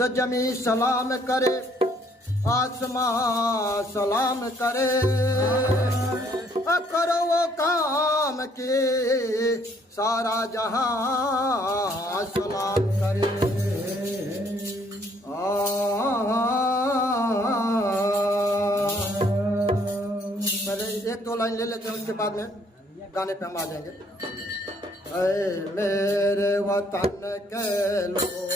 तो जमी सलाम करे, आसमां सलाम करे। करो वो काम के सारा जहां सलाम करे। पहले एक दो लाइन ले लेते हैं, उसके बाद में गाने पे हम आ जाएंगे। ऐ मेरे वतन के लोगों,